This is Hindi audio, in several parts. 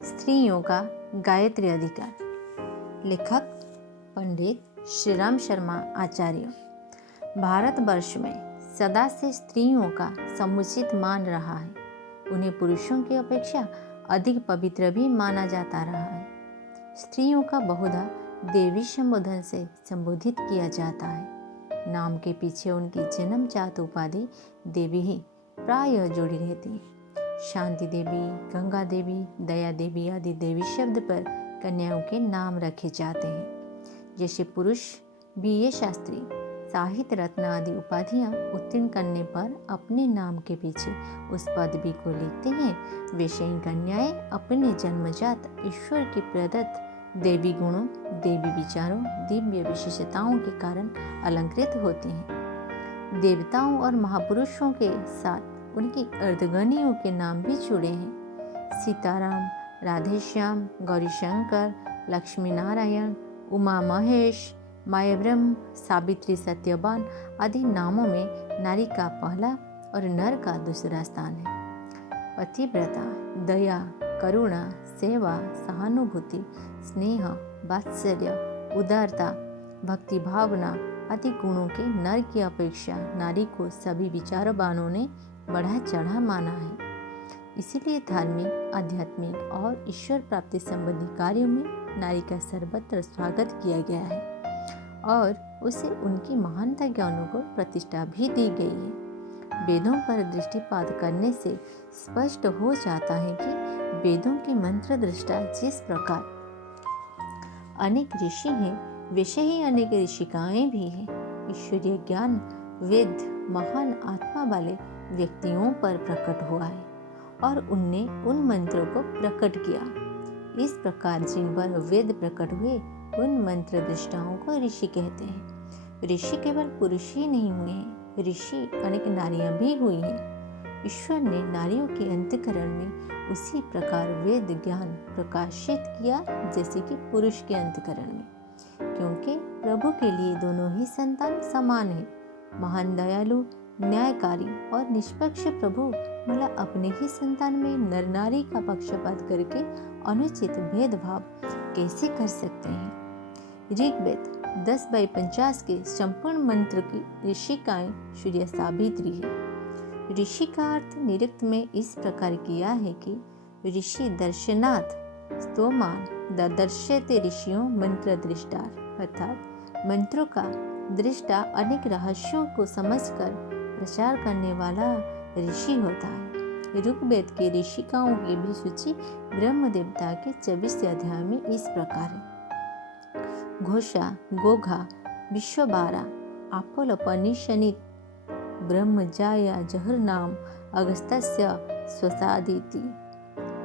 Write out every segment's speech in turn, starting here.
स्त्रियों का गायत्री अधिकार। लेखक पंडित श्रीराम शर्मा आचार्य। भारतवर्ष में सदा से स्त्रियों का समुचित मान रहा है। उन्हें पुरुषों की अपेक्षा अधिक पवित्र भी माना जाता रहा है। स्त्रियों का बहुधा देवी संबोधन से संबोधित किया जाता है। नाम के पीछे उनकी जन्मजात उपाधि देवी ही प्रायः जुड़ी रहती है। शांति देवी, गंगा देवी, दया देवी आदि देवी शब्द पर कन्याओं के नाम रखे जाते हैं। जैसे पुरुष BA शास्त्री, साहित्य रत्न आदि उपाधियां उत्तीर्ण करने पर अपने नाम के पीछे उस पदवी को लिखते हैं, वैसे ही कन्याएं अपने जन्मजात ईश्वर की प्रदत्त देवी गुणों, देवी विचारों, दिव्य विशेषताओं के कारण अलंकृत होती हैं। देवताओं और महापुरुषों के साथ उनकी अर्धगणियों के नाम भी जुड़े हैं। सीताराम, राधेश्याम, गौरीशंकर, लक्ष्मी नारायण, उमा महेश, माया ब्रह्म, सावित्री, सत्यवान आदि नामों में नारी का पहला और नर का दूसरा स्थान है। पतिव्रता, दया, करुणा, सेवा, सहानुभूति, स्नेह, वात्सल्य, उदारता, भक्ति भावना आदि गुणों के नर की अपेक्षा नारी को सभी विचारवानों ने बढ़ा चढ़ा माना है। इसीलिए धार्मिक, आध्यात्मिक और ईश्वर प्राप्ति संबंधी कार्यों में नारी का सर्वत्र स्वागत किया गया है और उसे उनकी महानता के अनुकूल प्रतिष्ठा भी दी गई है। वेदों पर दृष्टिपात करने से स्पष्ट हो जाता है कि वेदों की मंत्र दृष्टा जिस प्रकार अनेक ऋषि हैं, वैसे ही अनेक ऋषिकाएं भी हैं। ईश्वरीय ज्ञान वेद महान आत्मा वाले व्यक्तियों पर प्रकट हुआ है और उनने उन मंत्रों को प्रकट किया। इस प्रकार जिन पर वेद प्रकट हुए उन मंत्र दृष्टाओं को ऋषि कहते हैं। ऋषि केवल पुरुष ही नहीं हुए हैं, ऋषि अनेक नारियां भी हुई हैं। ईश्वर ने नारियों के अंतःकरण में उसी प्रकार वेद ज्ञान प्रकाशित किया जैसे कि पुरुष के अंतःकरण में, क्योंकि प्रभु के लिए दोनों ही संतान समान है। महान दयालु, न्यायकारी और निष्पक्ष प्रभु भला अपने ही संतान में नर नारी का पक्षपात करके अनुचित भेदभाव कैसे कर सकते हैं। ऋग्वेद 10/50 के संपूर्ण मंत्र की ऋषिकाएं सूर्य सावित्री है। ऋषि का अर्थ निरुक्त में इस प्रकार किया है कि ऋषि दर्शनाथ स्तोमान ददर्शते ऋषियों मंत्र दृष्टा, अर्थात मंत्रों का दृष्टा अनेक रहस्यों को समझकर प्रचार करने वाला ऋषि होता है। ऋग्वेद के ऋषिकाओं की भी सूची ब्रह्म देवता के 24 अध्याय में इस प्रकार है। घोषा, गोघा, विश्वबारा, आपोलपनिशनित, ब्रह्मजाया, जहरनाम, अगस्त्य, स्वसादिति,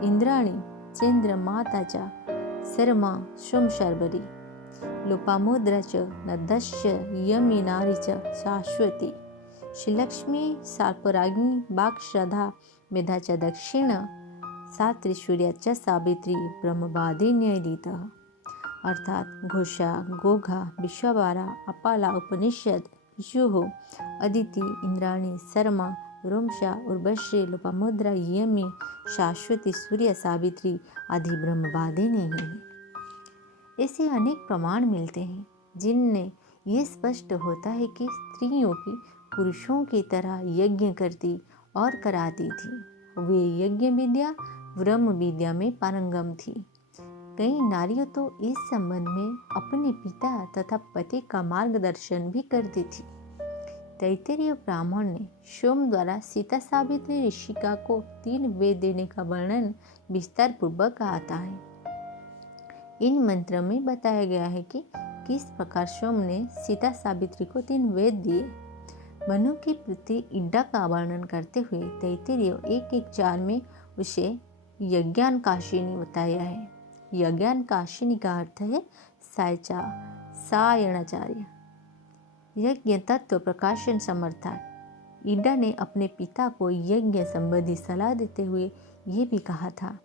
इंद्राणी, चंद्र माताचा, शर्मा, सोमशर्वरी, लोपामुद्रा च, नदश्च, यमिनारी च, शाश्वती, श्रीलक्ष्मी, साल्पराज्ञी, वाक्श्रद्धा, मेधा च दक्षिण, सात्री, सूर्या च सावित्री, ब्रह्मवादिन्यलितः, अर्थात घोषा, गोघा, विश्वबारा, अपाला, उपनिषद, जुहो, अदिति, इंद्राणी, शर्मा, रोमशा, उर्वशी, लोपामुद्रा, यमी, शाश्वती, सूर्य, सावित्री आदि ब्रह्मवादिनी हैं। ऐसे अनेक प्रमाण मिलते हैं जिनने ये स्पष्ट होता है कि स्त्रियों की पुरुषों की तरह यज्ञ करती और कराती थी। वे यज्ञ विद्या, ब्रह्म विद्या में पारंगम थी। कई नारियों तो इस संबंध में अपने पिता तथा पति का मार्गदर्शन भी करती थी। तैत्तिरीय ब्राह्मण ने सोम द्वारा सीता सावित्री ऋषिका को 3 वेद देने का वर्णन विस्तार पूर्वक आता है। इन मंत्रों में बताया गया है कि किस प्रकार सोम ने सीता सावित्री को 3 वेद दिए। मनु की पुत्री इड्डा का वर्णन करते हुए तैत्तिरीय 1:1-4 में उसे यज्ञान काशिनी बताया है। यज्ञान काशिनी का अर्थ है सायचा, सायणाचार्य, यज्ञ तत्व प्रकाशन समर्था। इड्डा ने अपने पिता को यज्ञ संबंधी सलाह देते हुए ये भी कहा था।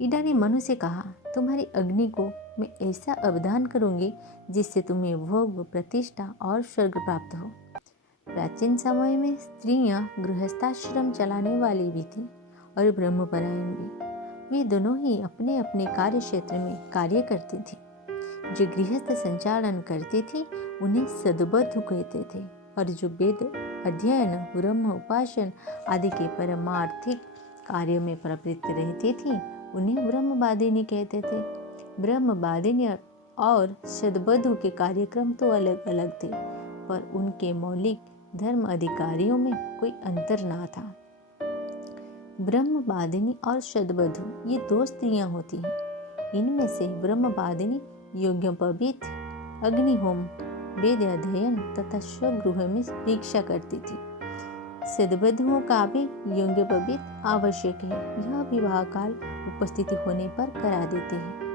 इड्डा ने मनु से कहा, तुम्हारी अग्नि को मैं ऐसा अवधान करूंगी जिससे तुम्हें भोग, प्रतिष्ठा और स्वर्ग प्राप्त हो। प्राचीन समय में स्त्रियां गृहस्थाश्रम चलाने वाली भी थी और ब्रह्मपरायण भी। वे दोनों ही अपने अपने कार्य क्षेत्र में कार्य करती थी। जो गृहस्थ संचालन करती थी उन्हें सदबद्धु कहते थे, और जो वेद अध्ययन, ब्रह्म उपासन आदि के परमार्थिक कार्यों में प्रवृत्त रहती थी उन्हें ब्रह्मवादिनी कहते थे। ब्रह्मवादिनी और सदबद्धु के कार्यक्रम तो अलग अलग थे, पर उनके मौलिक धर्म अधिकारियों में कोई अंतर ना था। ब्रह्मवादिनी और सदबद्धु ये दो स्त्रियां होती हैं। इनमें से ब्रह्मवादिनी यज्ञोपवीत, अग्निहोम, वेद अध्ययन तथा स्वगृह में दीक्षा करती थी। सदबद्धुओं का भी यज्ञोपवीत आवश्यक है। यह विवाह काल उपस्थिति होने पर करा देते हैं।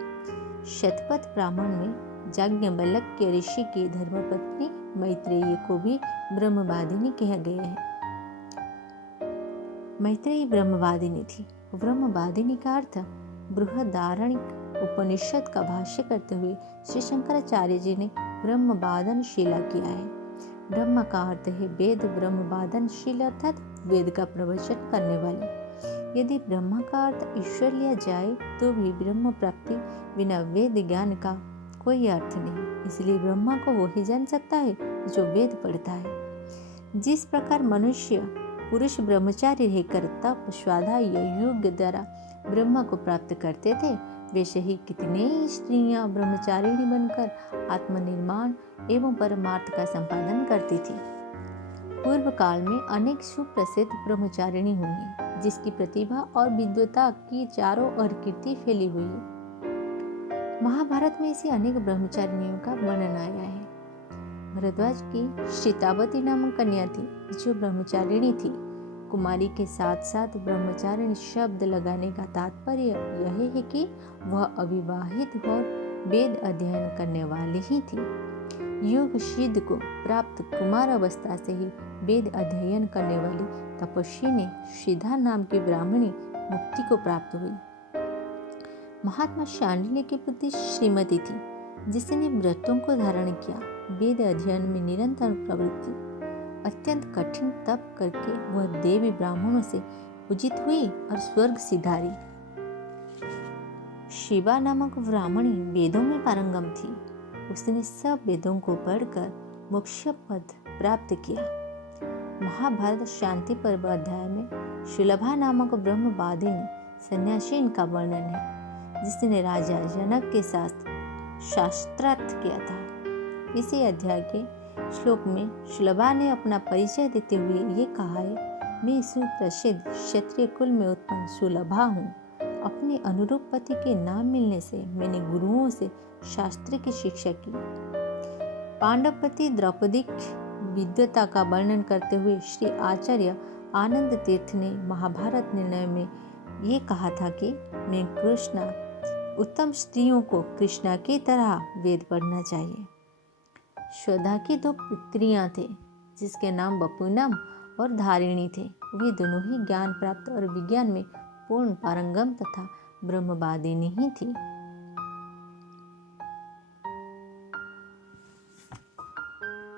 शतपथ ब्राह्मण में याज्ञवल्क्य ऋषि की धर्मपत्नी मैत्रेयी को भी ब्रह्मवादिनी कहा गया है। मैत्रेयी ब्रह्मवादिनी थी। ब्रह्मवादिनी का अर्थ बृहदारण्यक उपनिषद का भाष्य करते हुए श्री शंकराचार्य जी ने ब्रह्मवादनशीला किया है। ब्रह्म का अर्थ है वेद, ब्रह्मवादनशील अर्थात वेद का प्रवचन करने वाले। यदि ब्रह्म का अर्थ ईश्वर लिया जाए तो भी ब्रह्म प्राप्ति बिना वेद ज्ञान का कोई अर्थ नहीं। इसलिए ब्रह्मा को वही जान सकता है जो वेद पढ़ता है। जिस प्रकार मनुष्य पुरुष ब्रह्मचारी रहकर तप, स्वाध्याय, योग द्वारा ब्रह्मा को प्राप्त करते थे, वैसे ही कितने ही स्त्रियां ब्रह्मचारिणी बनकर आत्मनिर्माण एवं परमार्थ का संपादन करती थी। पूर्व काल में अनेक सुप्रसिद्ध ब्रह्मचारिणी हुई हैं, जिसकी प्रतिभा और विद्वता की चारों ओर कीर्ति फैली हुई है। महाभारत में ऐसी अनेक ब्रह्मचारिणियों का वर्णन आया है। भरद्वाज की सीतावती नामक कन्या थी, जो ब्रह्मचारिणी थी। कुमारी के साथ साथ ब्रह्मचारिणी शब्द लगाने का तात्पर्य यह है कि वह अविवाहित और वेद अध्ययन करने वाली ही थी। योग सिद्ध को प्राप्त कुमार अवस्था से ही वेद अध्ययन करने वाली तपस्विनी सीधा नाम की ब्राह्मणी मुक्ति को प्राप्त हुई। महात्मा शांडिल्य की पुत्री श्रीमती थी, जिसने व्रतों को धारण किया। वेद अध्ययन में निरंतर प्रवृत्ति, अत्यंत कठिन तप करके वह देवी ब्राह्मणों से पूजित हुई और स्वर्ग सिधारी। शिवा नामक ब्राह्मणी वेदों में पारंगम थी। उसने सब वेदों को पढ़कर मोक्ष पद प्राप्त किया। महाभारत शांति पर्व अध्याय में सुलभा नामक ब्रह्मवादिनी सन्यासीन का वर्णन है, जिसने राजा जनक के साथ शास्त्रार्थ किया था। इसी अध्याय के श्लोक में सुलभा ने अपना परिचय देते हुए ये कहा है, मैं सुप्रसिद्ध क्षत्रिय कुल में उत्पन्न सुलभा हूँ। अपने अनुरूप पति के नाम मिलने से मैंने गुरुओं से शास्त्र की शिक्षा की। पांडवपति द्रौपदी विद्वता का वर्णन करते हुए श्री आचार्य आनंद तीर्थ ने महाभारत निर्णय में ये कहा था कि मैं कृष्णा उत्तम स्त्रियों को कृष्णा की तरह वेद पढ़ना चाहिए। श्रद्धा की दो पुत्रियां थे, जिसके नाम बपुनम और धारिणी थे। वे दोनों ही ज्ञान प्राप्त और विज्ञान में पूर्ण पारंगम तथा ब्रह्मवादिनी ही थी।